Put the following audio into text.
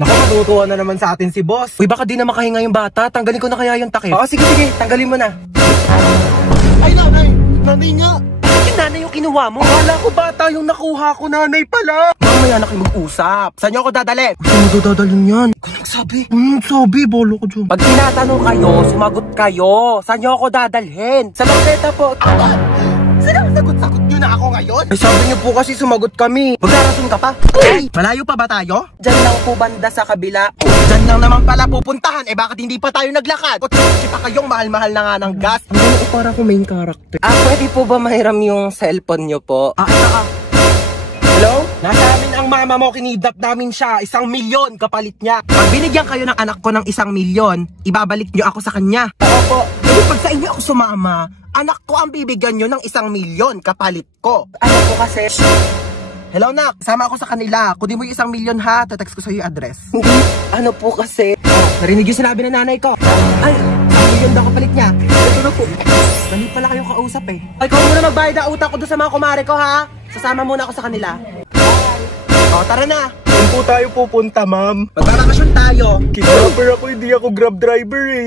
Naku, matutuwa na naman sa atin si boss. Uy, baka di na makahinga yung bata. Tanggalin ko na kaya yung takip. Oo, sige, tanggalin mo na. Ay, nanay! Nanay nga! Yung nanay yung kinuha mo? Akala ko bata yung nakuha ko, nanay pala. Mamaya na kayo mag-usap. Saan nyo ako dadalhin? Saan mo dadalhin yan? Kung nagsabi. Nagsabi, bolo ko dyan. Pag tinatanong kayo, sumagot kayo. Saan nyo ako dadalhin? Sa bangketa po. Sagot nyo na ako ngayon? Ay, sabi nyo po kasi sumagot kami. Maglarason ka pa? Ay, malayo pa ba tayo? Diyan lang po banda sa kabila. Diyan lang naman pala pupuntahan. Eh bakit hindi pa tayo naglakad? Kutsi pa kayong mahal-mahal na nga ng gas. Ano para ko main character? Pwede po ba mahiram yung cellphone nyo po? Hello? Nasa amin ang mama mo, kinidnap namin siya. 1 milyon kapalit niya. Pag binigyan kayo ng anak ko ng 1 milyon, ibabalik nyo ako sa kanya. Opo. Kasi pag sa inyo ako sumama, anak ko ang bibigyan nyo ng 1 milyon kapalit ko. Ano po kasi? Hello, nak. Sama ako sa kanila. Kunin mo yung 1 milyon ha. Tatext ko sa'yo yung address. Hindi. Ano po kasi? Narinig yung sinabi ng nanay ko. Ay, 1 milyon daw kapalit niya. Ito na po. Dali pala kayong kausap eh. Ay, ikaw muna magbayad na utang ko doon sa mga kumare ko ha. Sasama muna ako sa kanila. O, tara na. Saan po tayo pupunta, ma'am? Magbabakasyon tayo. Kidnapper ako, hindi ako grab driver eh.